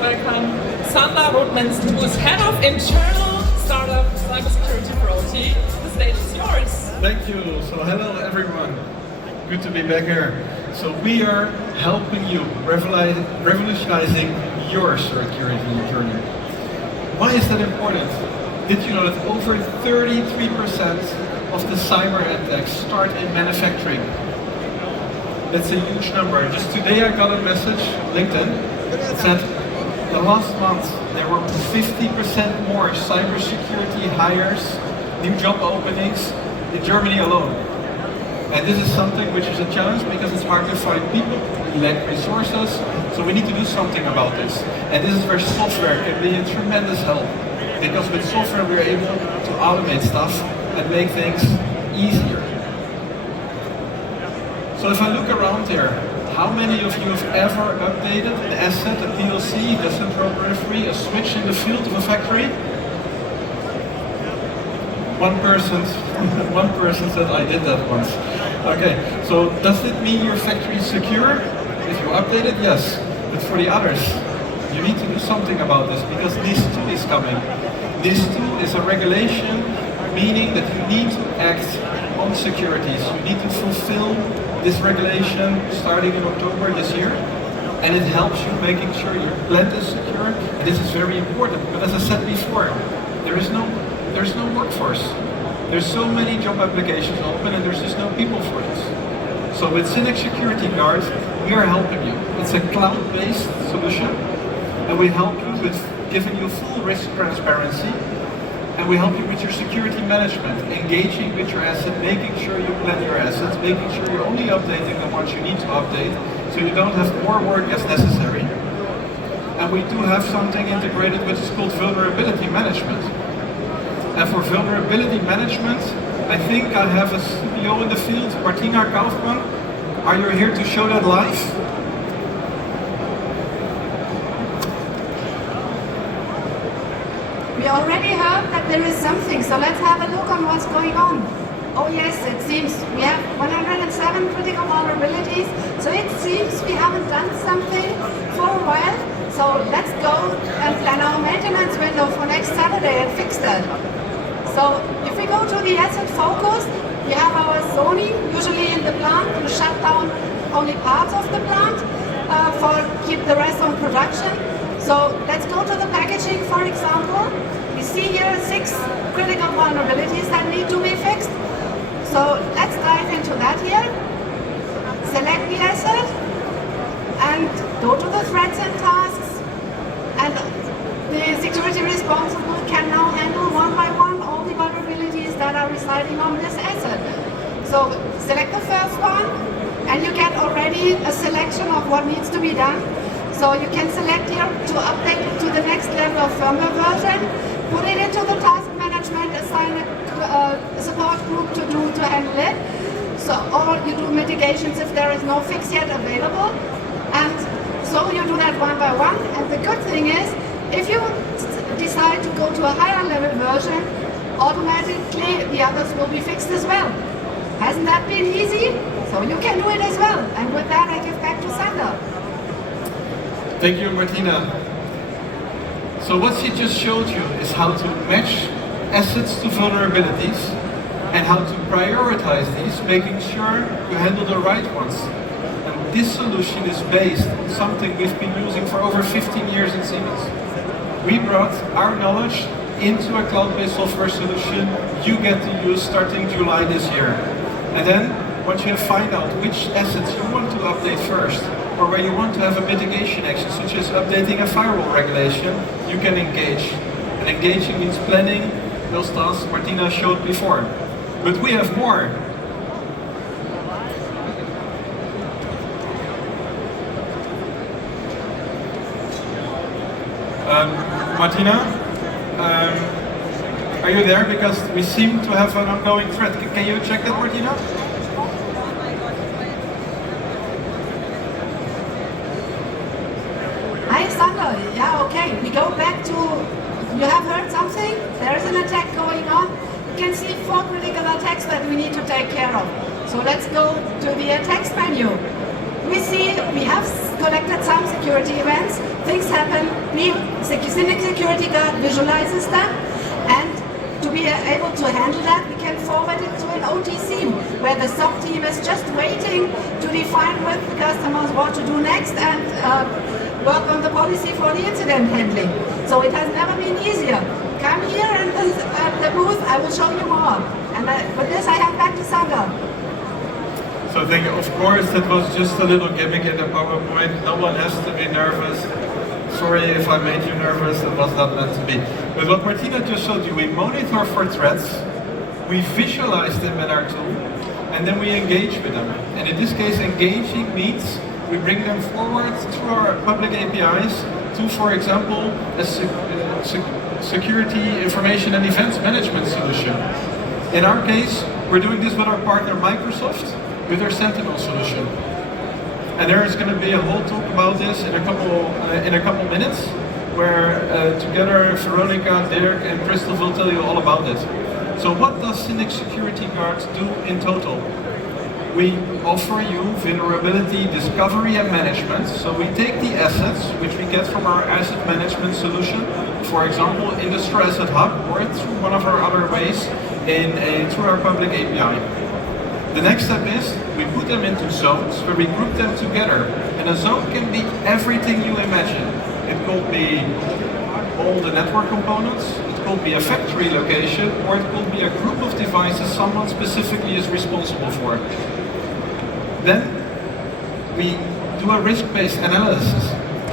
welcome Sander Rothmans, who is Head of Internal Startup Cybersecurity for OT. The stage is yours. Thank you. So hello everyone. Good to be back here. So we are helping you revolutionizing your security journey. Why is that important? Did you know that over 33% of the cyber attacks start in manufacturing? That's a huge number. Just today I got a message, LinkedIn, that said the last month there were 50% more cybersecurity hires, new job openings in Germany alone. And this is something which is a challenge because it's hard to find people, we lack resources, so we need to do something about this. And this is where software can be a tremendous help. Because with software we are able to automate stuff and make things easier. So if I look around here, how many of you have ever updated an asset, a PLC, a central periphery, a switch in the field of a factory? One person said I did that once. Okay, so does it mean your factory is secure? If you update it, yes. But for the others, you need to do something about this because NIS2 is coming. NIS2 is a regulation meaning that you need to act on securities. You need to fulfill this regulation starting in October this year, and it helps you making sure your plant is secure. And this is very important. But as I said before, there's no workforce. There's so many job applications open, and there's just no people for this. So with Synex Security Guard, we are helping you. It's a cloud-based solution, and we help you with giving you full risk transparency. And we help you with your security management, engaging with your asset, making sure you plan your assets, making sure you're only updating the ones you need to update, so you don't have more work as necessary. And we do have something integrated which is called vulnerability management. And for vulnerability management, I think I have a CPO in the field, Martina Kaufmann. Are you here to show that live? We already heard that there is something, so let's have a look on what's going on. Oh yes, it seems we have 107 critical vulnerabilities, so it seems we haven't done something for a while. So let's go and plan our maintenance window for next Saturday and fix that. So if we go to the asset focus, we have our zoning, usually in the plant, to shut down only parts of the plant, for keep the rest on production. So let's go to the packaging, for example. We see here 6 critical vulnerabilities that need to be fixed. So let's dive into that here. Select the asset and go to the threats and tasks. And the security responsible can now handle one by one all the vulnerabilities that are residing on this asset. So select the first one and you get already a selection of what needs to be done. So you can select here to update to the next level of firmware version, put it into the task management, assign a support group to handle it. So, or you do mitigations if there is no fix yet available. And so you do that one by one. And the good thing is, if you decide to go to a higher level version, automatically the others will be fixed as well. Hasn't that been easy? So you can do it as well. And with that, I give back to Sander. Thank you, Martina. So what she just showed you is how to match assets to vulnerabilities and how to prioritize these, making sure you handle the right ones. And this solution is based on something we've been using for over 15 years in Siemens. We brought our knowledge into a cloud-based software solution you get to use starting July this year. And then, once you have found out which assets you want to update first, or where you want to have a mitigation action, such as updating a firewall regulation, you can engage. And engaging means planning those tasks Martina showed before. But we have more. Martina, are you there? Because we seem to have an ongoing threat. Can you check that, Martina? Yeah, okay. We go back to, you have heard something? There's an attack going on. You can see 4 critical attacks that we need to take care of. So let's go to the attacks menu. We see we have collected some security events. Things happen. We Cynic Security Guard visualizes them, and to be able to handle that, we can forward it to an OT scene, where the SOC team is just waiting to define what the customers want to do next and work on the policy for the incident handling. So it has never been easier. Come here and the booth, I will show you more. And with this, I hand back to Saga. So thank you. Of course, that was just a little gimmick in the PowerPoint. No one has to be nervous. Sorry if I made you nervous, it was not meant to be. But what Martina just showed you, we monitor for threats, we visualize them in our tool, and then we engage with them. And in this case, engaging means we bring them forward to our public APIs to, for example, a security information and events management solution. In our case, we're doing this with our partner Microsoft, with their Sentinel solution. And there is going to be a whole talk about this in a couple minutes, where together Veronica, Dirk and Crystal will tell you all about it. So what does Cynic Security Guard do in total? We offer you vulnerability discovery and management. So we take the assets which we get from our asset management solution, for example, Industry Asset Hub, or through one of our other ways, through our public API. The next step is we put them into zones where we group them together. And a zone can be everything you imagine. It could be all the network components, it could be a factory location, or it could be a group of devices someone specifically is responsible for. Then we do a risk-based analysis.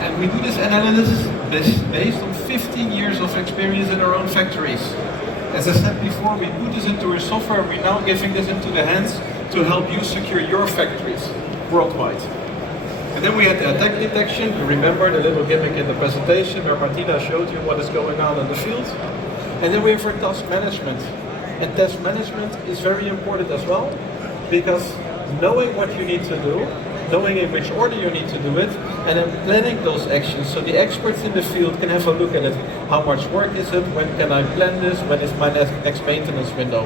And we do this analysis based on 15 years of experience in our own factories. As I said before, we put this into our software, we're now giving this into the hands to help you secure your factories worldwide. And then we had the attack detection. You remember the little gimmick in the presentation where Martina showed you what is going on in the field. And then we have our task management. And task management is very important as well, because knowing what you need to do, knowing in which order you need to do it, and then planning those actions so the experts in the field can have a look at it. How much work is it? When can I plan this? When is my next maintenance window?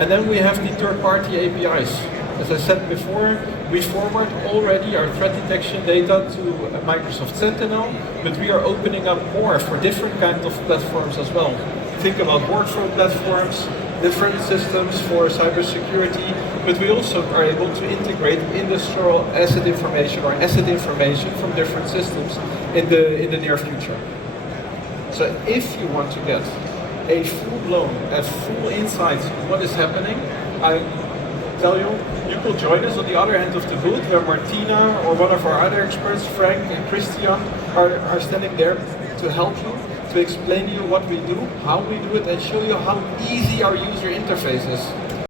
And then we have the third-party APIs. As I said before, we forward already our threat detection data to Microsoft Sentinel, but we are opening up more for different kinds of platforms as well. Think about workflow platforms, different systems for cybersecurity, but we also are able to integrate industrial asset information or asset information from different systems in the near future. So if you want to get a full-blown, full insight of what is happening, I tell you, you could join us on the other end of the booth where Martina or one of our other experts, Frank and Christian, are standing there to help you, to explain to you what we do, how we do it, and show you how easy our user interface is.